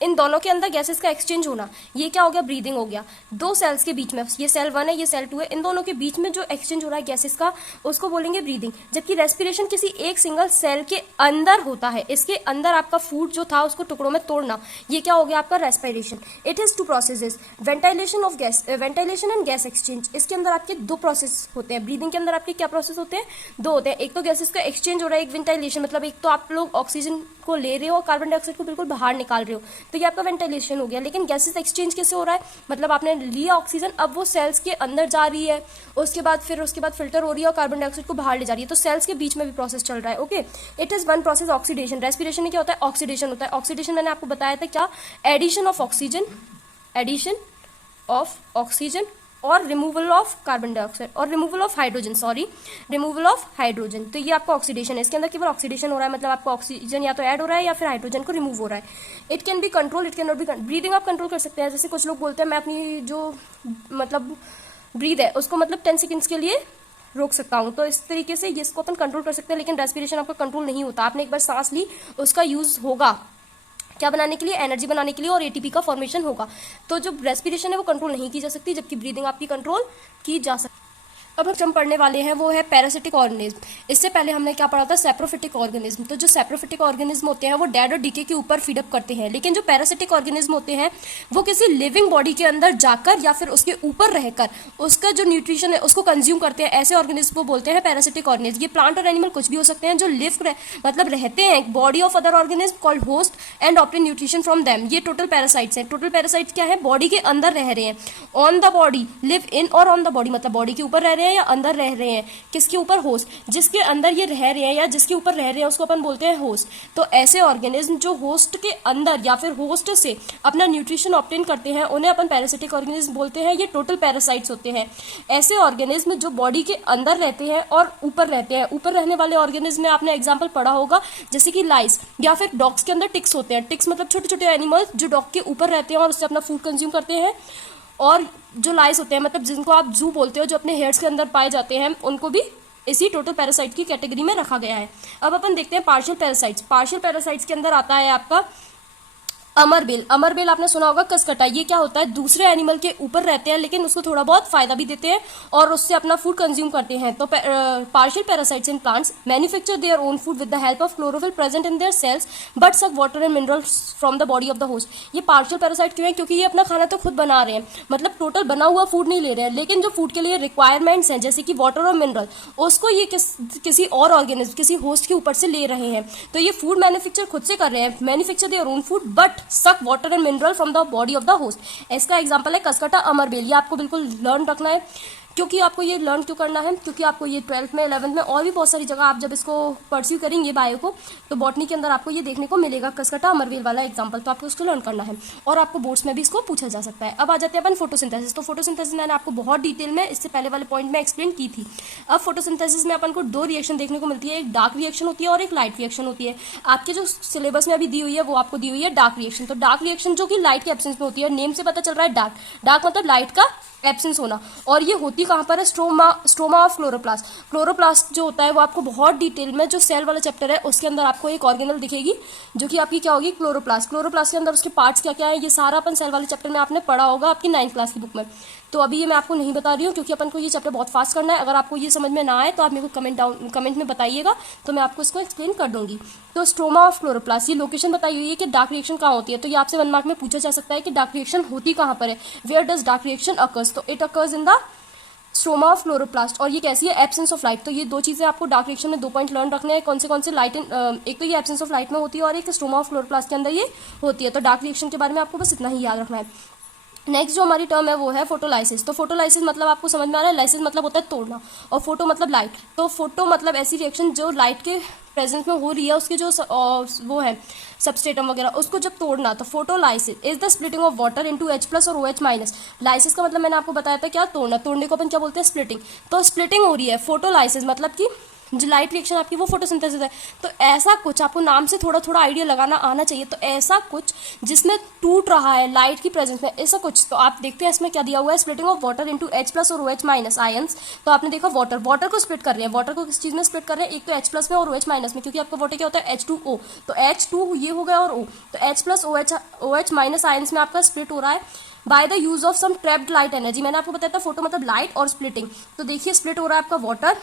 इन दोनों के अंदर गैसेस का एक्सचेंज होना, ये क्या हो गया, ब्रीदिंग हो गया। दो सेल्स के बीच में, ये सेल 1 है, ये सेल 2 है, इन दोनों के बीच में जो एक्सचेंज हो रहा है गैसेस का, उसको बोलेंगे ब्रीदिंग। जबकि रेस्पिरेशन किसी एक सिंगल सेल के अंदर होता है, इसके अंदर आपका फूड जो था उसको टुकड़ों में तोड़ना, ये क्या हो गया आपका respiration. It is two processes, ventilation of gas, ventilation and gas exchange. इसके अंदर आपके दो प्रोसेस होते हैं, ब्रीदिंग के अंदर आपके क्या प्रोसेस होते हैं, दो होते हैं। एक तो गैसेस का एक्सचेंज हो रहा है, एक वेंटिलेशन, मतलब एक तो आप लोग ऑक्सीजन को ले रहे हो और कार्बन डाइऑक्साइड को बिल्कुल बाहर निकाल रहे हो, तो ये आपका वेंटिलेशन हो गया। लेकिन गैसेस एक्सचेंज कैसे हो रहा है, मतलब आपने लिया ऑक्सीजन, अब वो सेल्स के अंदर जा रही है, उसके बाद फिल्टर हो रही है और कार्बन डाइऑक्साइड को बाहर ले जा रही है, तो सेल्स के बीच में भी प्रोसेस चल रहा है। Okay, it is one process oxidation. Respiration में क्या होता है, ऑक्सीडेशन होता है। ऑक्सीडेशन मैंने आपको बताया था क्या, एडिशन ऑफ ऑक्सीजन और रिमूवल ऑफ कार्बन डाइऑक्साइड और रिमूवल ऑफ हाइड्रोजन, तो ये आपका ऑक्सीडेशन है। इसके अंदर केवल ऑक्सीडेशन हो रहा है, मतलब आपका ऑक्सीजन या तो ऐड हो रहा है या फिर हाइड्रोजन को रिमूव हो रहा है। It can be control, it can not be. Breathing आप कंट्रोल कर सकते हैं, जैसे कुछ लोग बोलते हैं मैं अपनी जो मतलब ब्रीद है उसको मतलब 10 सेकेंड्स के लिए रोक सकता हूँ, तो इस तरीके से इसको अपन कंट्रोल कर सकते हैं। लेकिन रेस्पिरेशन आपका कंट्रोल नहीं होता, आपने एक बार सांस ली, उसका यूज होगा क्या बनाने के लिए, एनर्जी बनाने के लिए, और एटीपी का फॉर्मेशन होगा। तो जो रेस्पिरेशन है वो कंट्रोल नहीं की जा सकती, जबकि ब्रीदिंग आपकी कंट्रोल की जा सकती। अब हम पढ़ने वाले हैं वो है पैरासिटिक ऑर्गेनिज्म। इससे पहले हमने क्या पढ़ा था, सैप्रोफिटिक ऑर्गेनिज्म। तो जो सैप्रोफिटिक ऑर्गेनिज्म होते हैं वो डेड और डीके के ऊपर फीडअप करते हैं, लेकिन जो पैरासिटिक ऑर्गेनिज्म होते हैं वो किसी लिविंग बॉडी के अंदर जाकर या फिर उसके ऊपर रहकर उसका जो न्यूट्रिशन है उसको कंज्यूम करते हैं। ऐसे ऑर्गेनिज्म को बोलते हैं पैरासिटिक ऑर्गेनिज्म। ये प्लांट और एनिमल कुछ भी हो सकते हैं जो मतलब रहते हैं body of other organism called host and obtain nutrition from them. ये टोटल पैरासाइट्स हैं। टोटल पैरासाइट्स क्या है, बॉडी के अंदर रह रहे हैं, on the body, live in और ऑन द बॉडी, मतलब बॉडी के ऊपर रह रहे हैं या अंदर रह रहे हैं। किसके ऊपर, होस्ट। जिसके अंदर ये रह रहे हैं या जिसके ऊपर रह रहे हैं उसको अपन बोलते हैं होस्ट। तो ऐसे ऑर्गेनिज्म जो होस्ट के अंदर या फिर होस्ट से अपना न्यूट्रिशन ऑब्टेन करते हैं उन्हें अपन पैरासिटिक ऑर्गेनिज्म बोलते हैं। ये टोटल पैरासाइट्स होते हैं। ऐसे ऑर्गेनिज्म जो बॉडी के अंदर रहते हैं और ऊपर रहते हैं। ऊपर रहने वाले ऑर्गेनिज्म में आपने एग्जांपल पढ़ा होगा, जैसे कि लाइस, या फिर डॉग्स के अंदर टिक्स होते हैं। टिक्स मतलब छोटे छोटे एनिमल्स जो डॉग के ऊपर रहते हैं और उससे अपना फूड कंज्यूम करते हैं। और जो लाइस होते हैं, मतलब जिनको आप जू बोलते हो, जो अपने हेयर्स के अंदर पाए जाते हैं, उनको भी इसी टोटल पैरासाइट की कैटेगरी में रखा गया है। अब अपन देखते हैं पार्शियल पैरासाइट्स। पार्शियल पैरासाइट्स के अंदर आता है आपका अमरबेल। अमरबेल आपने सुना होगा, कसकटा। ये क्या होता है, दूसरे एनिमल के ऊपर रहते हैं लेकिन उसको थोड़ा बहुत फायदा भी देते हैं और उससे अपना फूड कंज्यूम करते हैं। तो partial parasites in plants manufacture their own food with the help of chlorophyll present in their cells but suck water and minerals from the body of the host. ये पार्शियल पैरासाइट क्यों है, क्योंकि ये अपना खाना तो खुद बना रहे हैं, मतलब टोटल बना हुआ फूड नहीं ले रहे हैं, लेकिन जो फूड के लिए रिक्वायरमेंट्स हैं जैसे कि वाटर और मिनरल, उसको ये किसी और ऑर्गेनिज्म, किसी होस्ट के ऊपर से ले रहे हैं। तो ये फूड मैन्युफैक्चर खुद से कर रहे हैं, manufacture their own food but suck water and mineral from the body of the host. इसका एग्जांपल है कसकटा, अमरबेल। ये आपको बिल्कुल लर्न रखना है। क्योंकि आपको ये लर्न क्यों करना है, क्योंकि आपको ये 12th में 11th में और भी बहुत सारी जगह आप जब इसको परस्यू करेंगे बायो को, तो बॉटनी के अंदर आपको ये देखने को मिलेगा कसकटा अमरबेल वाला एग्जांपल। तो आपको उसको लर्न करना है और आपको बोर्ड्स में भी इसको पूछा जा सकता है। अब आ जाते हैं अपन फोटोसिंथेसिस। तो फोटोसिंथेसिस मैंने आपको बहुत डिटेल में इससे पहले वाले पॉइंट में एक्सप्लेन की थी। अब फोटोसिंथेसिस में अपन को दो रिएक्शन देखने को मिलती है, एक डार्क रिएक्शन होती है और एक लाइट रिएक्शन होती है। आपके जो सिलेबस में अभी दी हुई है वो आपको दी हुई है डार्क रिएक्शन। तो डार्क रिएक्शन जो कि लाइट के एब्सेंस में होती है, नेम से पता चल रहा है डार्क। डार्क मतलब लाइट का एब्सेंस होना। और ये होती कहाँ पर है, स्ट्रोमा ऑफ क्लोरोप्लास्ट। क्लोरोप्लास्ट जो होता है वो आपको बहुत डिटेल में, जो सेल वाला चैप्टर है उसके अंदर आपको एक ऑर्गेनल दिखेगी जो कि आपकी क्या होगी, क्लोरोप्लास्ट। क्लोरोप्लास्ट के अंदर उसके पार्ट्स क्या क्या है, ये सारा अपन सेल वाले चैप्टर में आपने पढ़ा होगा आपकी 9th क्लास की बुक में। तो अभी ये मैं आपको नहीं बता रही हूँ क्योंकि अपन को ये चैप्टर बहुत फास्ट करना है। अगर आपको ये समझ में ना आए तो आप मेरे को कमेंट में बताइएगा, तो मैं आपको इसको एक्सप्लेन कर दूंगी। तो स्ट्रोमा ऑफ क्लोरोप्लास्ट, ये लोकेशन बताई हुई है कि डार्क रिएक्शन कहाँ होती है। तो ये आपसे 1 मार्क में पूछा जा सकता है कि डार्क रिएक्शन होती कहाँ पर है, where does dark reaction occurs. तो it occurs in the stroma of chloroplast. और ये कैसी है, एब्सेंस ऑफ लाइट। तो ये दो चीजें आपको डार्क रिएक्शन में 2 पॉइंट लर्न रखने हैं। कौन से लाइट, एक तो ये एब्सेंस ऑफ लाइट में होती है और एक स्ट्रोमा ऑफ क्लोरोप्लास्ट के अंदर ये होती है। तो डार्क रिएक्शन के बारे में आपको बस इतना ही याद रखना है। नेक्स्ट जो हमारी टर्म है वो है फोटोलाइसिस। तो फोटोलाइसिस मतलब आपको समझ में आ रहा है, लाइसिस मतलब होता है तोड़ना और फोटो मतलब लाइट। तो फोटो मतलब ऐसी रिएक्शन जो लाइट के प्रेजेंस में हो रही है, उसके जो वो है सबस्ट्रेटम वगैरह, उसको जब तोड़ना। तो photolysis is the splitting of water into H+ और OH-। लाइसिस का मतलब मैंने आपको बताया था क्या, तोड़ना। तोड़ने को अपन क्या बोलते हैं, स्प्लिटिंग। तो स्प्लिटिंग हो रही है। फोटोलाइसिस मतलब कि जो लाइट रिएक्शन आपकी वो फोटोसिंथेसिस है। तो ऐसा कुछ आपको नाम से थोड़ा थोड़ा आइडिया लगाना आना चाहिए। तो ऐसा कुछ जिसमें टूट रहा है लाइट की प्रेजेंस में, ऐसा कुछ। तो आप देखते हैं इसमें क्या दिया हुआ है, splitting of water into H+ और OH- आयंस। तो आपने देखा वाटर को स्प्लिट कर रहे हैं। वाटर को किस चीज में स्प्लिट कर रहे हैं, एक तो H+ में और OH- में, क्योंकि आपका वाटर क्या होता है H2O। तो H2 ये हो गया और O, तो H+ OH- आयंस में आपका स्प्लिट हो रहा है by the use of some trapped light energy. मैंने आपको बताया था फोटो मतलब लाइट और स्प्लिटिंग। तो देखिए स्प्लिट हो रहा है आपका water,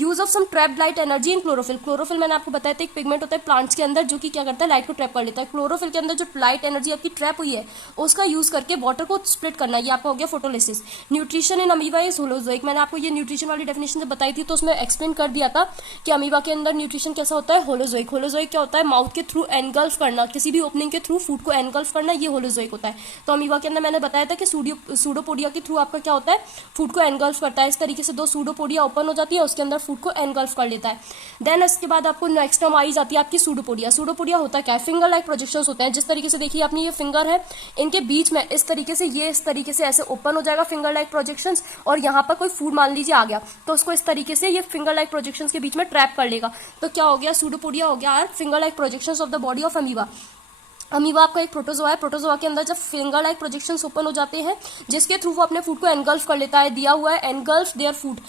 use of some trapped light energy in chlorophyll. Chlorophyll मैंने आपको बताया था एक पिगमेंट होता है प्लांट्स के अंदर जो कि क्या करता है, लाइट को ट्रैप कर लेता है। क्लोरोफिल के अंदर जो लाइट एनर्जी आपकी ट्रैप हुई है उसका यूज करके वाटर को स्प्लिट करना, ये आपका हो गया photolysis. Nutrition in amoeba is holozoic. मैंने आपको ये न्यूट्रिशन वाली डेफिनेशन जब बताई थी तो उसमें एक्सप्लेन कर दिया था कि अमीबा के अंदर न्यूट्रिशन कैसा होता है, होलोजोइक। होलोजोइक क्या होता है, माउथ के थ्रू एनगल्फ करना, किसी भी ओपनिंग के थ्रू फूड को एनगल्फ करना, ये होलोजोइक होता है। तो अमीबा के अंदर मैंने बताया था कि सूडोपोडिया के थ्रू आपका क्या होता है, फूड को एनगल्फ करता है। इस तरीके से 2 सूडोपोडिया ओपन हो जाती है, उसके अंदर फूड को एनगल्फ कर लेता है। देन इसके बाद आपको नेक्स्ट टर्म आई जाती है आपकी सूडोपोडिया। सूडोपोडिया होता है क्या, फिंगर लाइक प्रोजेक्शंस होते हैं। जिस तरीके से देखिए अपनी ये फिंगर है, इनके बीच में इस तरीके से ऐसे ओपन हो जाएगा फिंगर लाइक प्रोजेक्शंस, और यहाँ पर कोई फूड मान लीजिए आ गया तो उसको इस तरीके से ये फिंगर लाइक प्रोजेक्शंस के बीच में ट्रैप कर लेगा। तो क्या हो गया, सूडोपोडिया हो गया finger like projections of the body of amoeba. Amoeba आपका एक प्रोटोजोआ है। प्रोटोजोआ के अंदर जब फिंगर लाइक प्रोजेक्शंस ओपन हो जाते हैं जिसके थ्रू वो अपने फूड को एनगल्फ कर लेता है, दिया हुआ है एनगल्फ देयर फूड।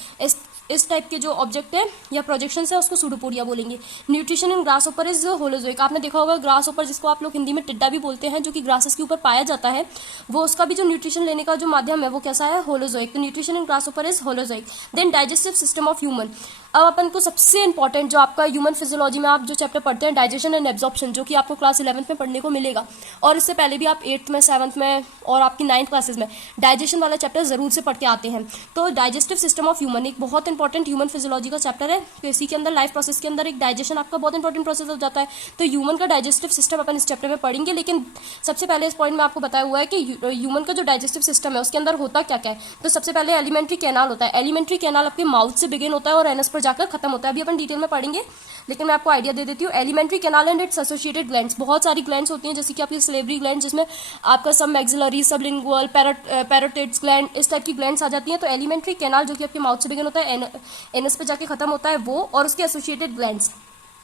इस टाइप के जो ऑब्जेक्ट है या प्रोजेक्शन है उसको सूडोपोडिया बोलेंगे। Nutrition in grasshopper is holozoic. आपने देखा होगा ग्रास ओपर, जिसको आप लोग हिंदी में टिड्डा भी बोलते हैं, जो कि ग्रासेस के ऊपर पाया जाता है, वो उसका भी जो न्यूट्रिशन लेने का जो माध्यम है वो कैसा है, होलोजोइक। तो nutrition in grasshopper is holozoic. Then digestive system of human. अब अपन को सबसे इंपॉर्टेंट जो आपका ह्यूमन फिजियोलॉजी में आप जो चैप्टर पढ़ते हैं, डाइजेशन एंड एब्जॉर्प्शन, जो कि आपको क्लास 11th में पढ़ने को मिलेगा, और इससे पहले भी आप 8th में, 7th में और आपकी 9th क्लासेस में डाइजेशन वाला चैप्टर जरूर से पढ़ के आते हैं। तो डाइजेस्टिव सिस्टम ऑफ ह्यूमन एक बहुत इंपॉर्टेंट ह्यूमन फिजियोलॉजी का चैप्टर है। तो इसी के अंदर लाइफ प्रोसेस के अंदर एक डाइजेशन आपका बहुत इंपॉर्टेंट प्रोसेस हो जाता है। तो ह्यूमन का डाइजेस्टिव सिस्टम अपन इस चैप्टर में पढ़ेंगे, लेकिन सबसे पहले इस पॉइंट में आपको बताया हुआ है कि ह्यूमन का जो डाइजेस्टिव सिस्टम है उसके अंदर होता क्या क्या है। तो सबसे पहले एलिमेंट्री कैनाल होता है। एलिमेंट्री कैनाल आपके माउथ से बिगिन होता है और एनस पर जाकर खत्म होता है। अभी अपन डिटेल में पढ़ेंगे, लेकिन मैं आपको आइडिया दे देती हूँ। Alimentary canal and it's associated glands, बहुत सारी ग्लैंड्स होती हैं, जैसे कि आपकी सलेवरी ग्लैंड, जिसमें आपका सब मैक्सिलरी, सबलिंगुअल, पैरोटिड्स ग्लैंड, इस टाइप की ग्लैंड्स आ जाती हैं। तो एलिमेंट्री कैनाल जो कि आपके माउथ से बिगिन होता है, एनस पे जाके खत्म होता है वो, और उसके एसोसिएटेड ग्लैंड्स,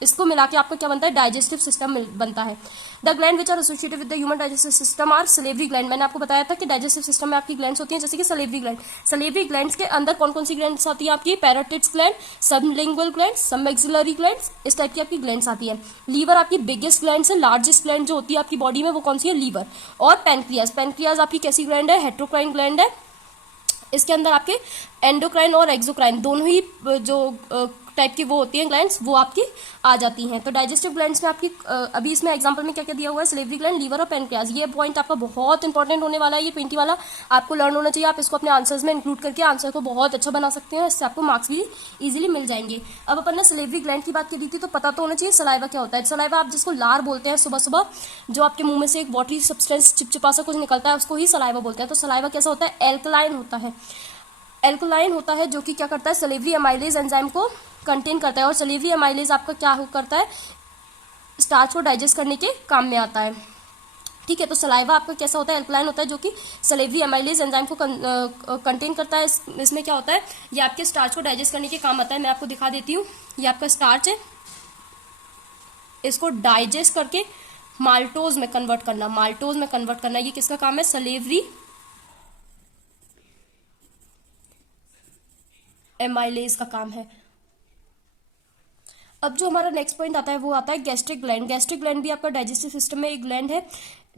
इसको मिला के आपको क्या बनता है, डाइजेस्टिव सिस्टम बनता है। The gland which are associated with the human digestive system are salivary gland. मैंने आपको बताया था कि डाइजेस्टिव सिस्टम में आपकी ग्लैंड्स होती हैं, जैसे कि सलेवरी ग्लैंड। सलेवरी ग्लैंड्स के अंदर कौन कौन सी ग्लैंड्स आती है आपकी, parotids gland, sublingual gland, submaxillary glands, इस टाइप की आपकी ग्लैंड्स आती है। लीवर आपकी बिगेस्ट ग्लैंड है, लार्जेस्ट ग्लैंड जो होती है आपकी बॉडी में वो कौन सी है, लीवर। और पैनक्रियाज, पैनक्रियाज आपकी कैसी ग्लैंड है, हेट्रोक्राइन ग्लैंड है। इसके अंदर आपके एंडोक्राइन और एक्सोक्राइन दोनों ही जो टाइप की वो होती हैं ग्लैंड्स, वो आपकी आ जाती हैं। तो डाइजेस्टिव ग्लैंड्स में आपकी अभी इसमें एग्जांपल में क्या क्या दिया हुआ है, सलेवरी ग्लैंड, लीवर और पैनक्रियाज। ये पॉइंट आपका बहुत इंपॉर्टेंट होने वाला है, ये 20 वाला आपको लर्न होना चाहिए। आप इसको अपने आंसर्स में इंक्लूड करके आंसर को बहुत अच्छा बना सकते हैं, इससे आपको मार्क्स भी इजीली मिल जाएंगे। अब अपन ने सलेवरी ग्लैंड की बात की थी तो पता तो होना चाहिए सलाइवा क्या होता है। सलाइवा आप जिसको लार बोलते हैं, सुबह सुबह जो आपके मुंह में से एक वाटरी सब्सटेंस चिपचिपा सा कुछ निकलता है उसको ही सलाइवा बोलते हैं। तो सलाइवा कैसा होता है, एल्कलाइन होता है। एल्कलाइन होता है जो कि क्या करता है, सलेवरी एमाइलेज एंजाइम को कंटेन करता है। और सलेवरी एमाइलेज आपका क्या करता है, स्टार्च को डाइजेस्ट करने के काम में आता है। ठीक है, तो सलाइवा आपका कैसा होता है, एल्कलाइन होता है, जो कि सलेवरी एमाइलेज एंजाइम को कंटेन करता है। इसमें क्या होता है, ये आपके स्टार्च को डाइजेस्ट करने के काम आता है। मैं आपको दिखा देती हूँ, ये आपका स्टार्च है, इसको डाइजेस्ट करके माल्टोज में कन्वर्ट करना, माल्टोज में कन्वर्ट करना, ये किसका काम है, सलेवरी एमाइलेज का काम है। अब जो हमारा नेक्स्ट पॉइंट आता है वो आता है गैस्ट्रिक ग्लैंड। गैस्ट्रिक ग्लैंड भी आपका डाइजेस्टिव सिस्टम में एक ग्लैंड है।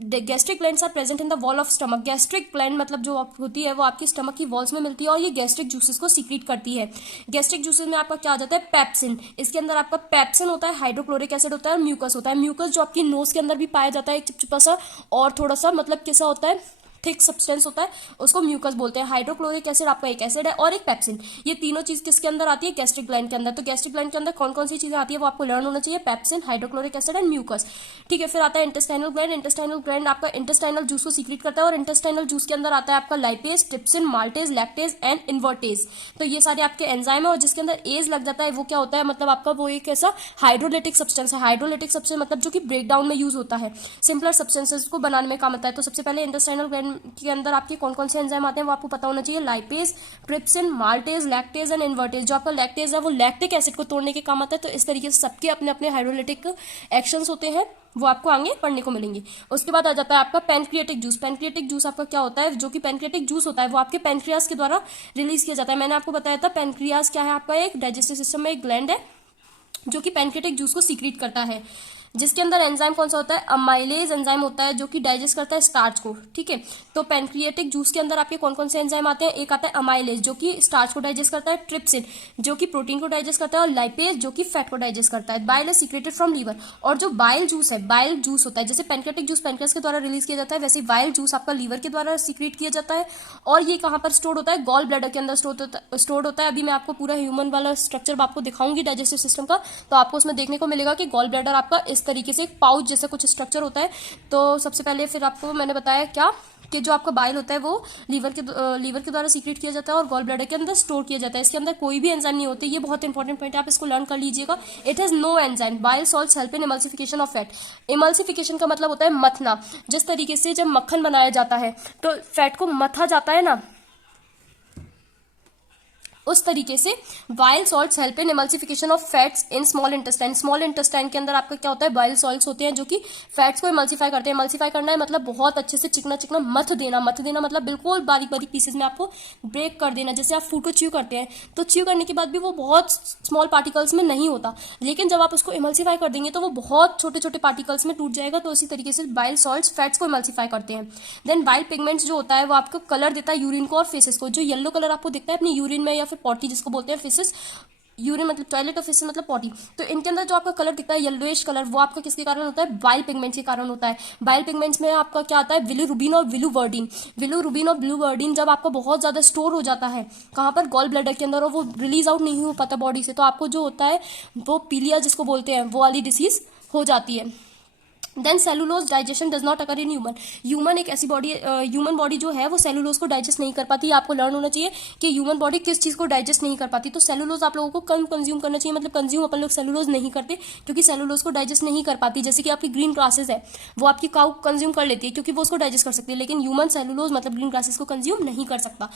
Gastric glands are present in the wall of stomach. Gastric gland मतलब जो होती है वो आपकी स्टमक की वॉल्स में मिलती है और ये गैस्ट्रिक जूसेस को सीक्रेट करती है। गैस्ट्रिक जूसेस में आपका क्या आ जाता है, पेप्सिन। इसके अंदर आपका पेप्सिन होता है, हाइड्रोक्लोरिक एसिड होता है और म्यूकस होता है। म्यूकस जो आपकी नोज के अंदर भी पाया जाता है, एक चिपचिपा सा और थोड़ा सा मतलब कैसा होता है, थिक सब्सटेंस होता है, उसको म्यूकस बोलते हैं। हाइड्रोक्लोरिक एसिड आपका एक एसिड है और एक पेप्सिन, ये तीनों चीज किसके अंदर आती है, गैस्ट्रिक ग्लैंड के अंदर। तो गैस्ट्रिक ग्लैंड के अंदर कौन कौन सी चीजें आती है वो आपको लर्न होना चाहिए, pepsin, hydrochloric acid and mucus. ठीक है, फिर आता है इंटेस्टाइनल ग्लैंड। इंटेस्टाइनल ग्लैंड आपका इंटेस्टाइनल जूस को सीक्रेट करता है और इंटेस्टाइनल जूस के अंदर आता है आपका lipase, trypsin, maltase, lactase and invertase. तो ये सारे आपके एंजाइम है और जिसके अंदर एज लग जाता है वो क्या होता है, मतलब आपका वो एक ऐसा हाइड्रोलिटिक सब्सटेंस है। हाइड्रोलिटिक सब्सटेंस मतलब जो कि ब्रेक डाउन में यूज होता है, सिंपलर सब्सटेंसेस को बनाने में काम आता है। तो सबसे पहले इंटेस्टाइनल ग्लैंड के अंदर आपके कौन कौन से एंजाइम आते हैं वो आपको पता होना चाहिए। Lipase, trypsin, maltase, lactase and invertase. जो आपका लैक्टेज है वो लैक्टिक एसिड को तोड़ने के काम आता है। तो इस तरीके से सबके अपने अपने हाइड्रोलिटिक एक्शंस होते हैं, वो आपको आगे पढ़ने को मिलेंगे। उसके बाद आ जाता है आपका पैनक्रियाटिक जूस। पैनक्रियाटिक जूस आपका क्या होता है? जो कि पैनक्रियाटिक जूस होता है वो आपके पैनक्रियास के द्वारा रिलीज किया जाता है। मैंने आपको बताया था पैनक्रियास क्या है, आपका एक डाइजेस्टिव सिस्टम में एक ग्लैंड है जो कि पैनक्रियाटिक जूस को सीक्रेट करता है, जिसके अंदर एंजाइम कौन सा होता है? अमाइलेज एंजाइम होता है जो कि डाइजेस्ट करता है स्टार्च को। ठीक है, तो पैनक्रियाटिक जूस के अंदर आपके कौन कौन से एंजाइम आते हैं? एक आता है अमाइलेज जो कि स्टार्च को डाइजेस्ट करता है, ट्रिप्सिन जो कि प्रोटीन को डाइजेस्ट करता है, और लाइपेज जो कि फैट को डाइजेस्ट करता है। Bile is secreted from liver. और जो बाइल जूस है, बाइल जूस होता है, जैसे पैनक्रियाटिक जूस पैनक्रियास के द्वारा रिलीज किया जाता है, वैसे बाइल जूस आपका लीवर के द्वारा सीक्रेट किया जाता है। और ये कहाँ पर स्टोर होता है? गॉल ब्लैडर के अंदर स्टोर होता है। अभी मैं आपको पूरा ह्यूमन वाला स्ट्रक्चर आपको दिखाऊंगी डाइजेस्टिव सिस्टम का, तो आपको उसमें देखने को मिलेगा कि गॉल ब्लैडर आपका इस तरीके से एक पाउच जैसा कुछ स्ट्रक्चर होता है। तो सबसे पहले फिर आपको मैंने बताया क्या कि जो आपका बाइल होता है वो लीवर के द्वारा सीक्रेट किया जाता है और गॉल ब्लैडर के अंदर स्टोर किया जाता है। इसके अंदर कोई भी एंजाइम नहीं होते, ये बहुत इंपॉर्टेंट पॉइंट है, आप इसको लर्न कर लीजिएगा। It has no enzyme. Bile salts help in emulsification of fat. Emulsification का मतलब होता है मथना। जिस तरीके से जब मक्खन बनाया जाता है तो फैट को मथा जाता है ना, उस तरीके से bile salts help in emulsification of fats in small intestine. Small intestine के अंदर आपका क्या होता है? बाइल सॉल्ट्स होते हैं जो कि फैट्स को इमल्सिफाई करते हैं। इमल्सिफाई करना है मतलब बहुत अच्छे से चिकना चिकना मथ देना। मथ देना मतलब बिल्कुल बारीक बारीक पीसेज में आपको ब्रेक कर देना। जैसे आप फूड को च्यू करते हैं तो च्यू करने के बाद भी वो बहुत स्मॉल पार्टिकल्स में नहीं होता, लेकिन जब आप उसको इमल्सिफाई कर देंगे तो वो बहुत छोटे छोटे पार्टिकल्स में टूट जाएगा। तो इसी तरीके से बाइल सॉल्ट्स फैट्स को इमल्सिफाई करते हैं। देन बाइल पिगमेंट्स जो होता है वो आपको कलर देता है यूरिन को और फेसेस को। जो येलो कलर आपको दिखता है अपनी यूरिन में या फिर पॉटी जिसको बोलते हैं फेसेस, यूरिन मतलब टॉयलेट और फेसेस मतलब पॉटी, तो इनके अंदर जो आपका कलर दिखता है येलोइश कलर, वो आपका किसके कारण होता है? बाइल पिगमेंट्स के कारण होता है। बाइल पिगमेंट्स में आपका क्या आता है? बिलिरुबिन और बिलुवर्डिन। बिलिरुबिन और बिलुवर्डिन जब आपका बहुत ज्यादा स्टोर हो जाता है कहाँ पर? गॉल ब्लैडर के अंदर, और वो रिलीज आउट नहीं हो पाता बॉडी से, तो आपको जो होता है वो पीलिया जिसको बोलते हैं वो वाली डिसीज हो जाती है। Then cellulose digestion does not occur in human एक ऐसी बॉडी, ह्यूमन बॉडी जो है वो सेलुलोज को डाइजेस्ट नहीं कर पाती। आपको लर्न होना चाहिए कि ह्यूमन बॉडी किस चीज को डाइजेस्ट नहीं कर पाती। तो सेलुलोज आप लोगों को कम कंज्यूम करना चाहिए, मतलब कंज्यूम अपन लोग सेलुलोज नहीं करते क्योंकि सेलुलोज को डाइजेस्ट नहीं कर पाती। जैसे कि आपकी ग्रीन ग्रासेस है वो आपकी काउ कंज्यूम कर लेती है क्योंकि वो उसको डाइजेस्ट कर सकती है, लेकिन ह्यूमन सेलुलोज मतलब ग्रीन ग्रासेस को कंज्यूम नहीं कर सकता।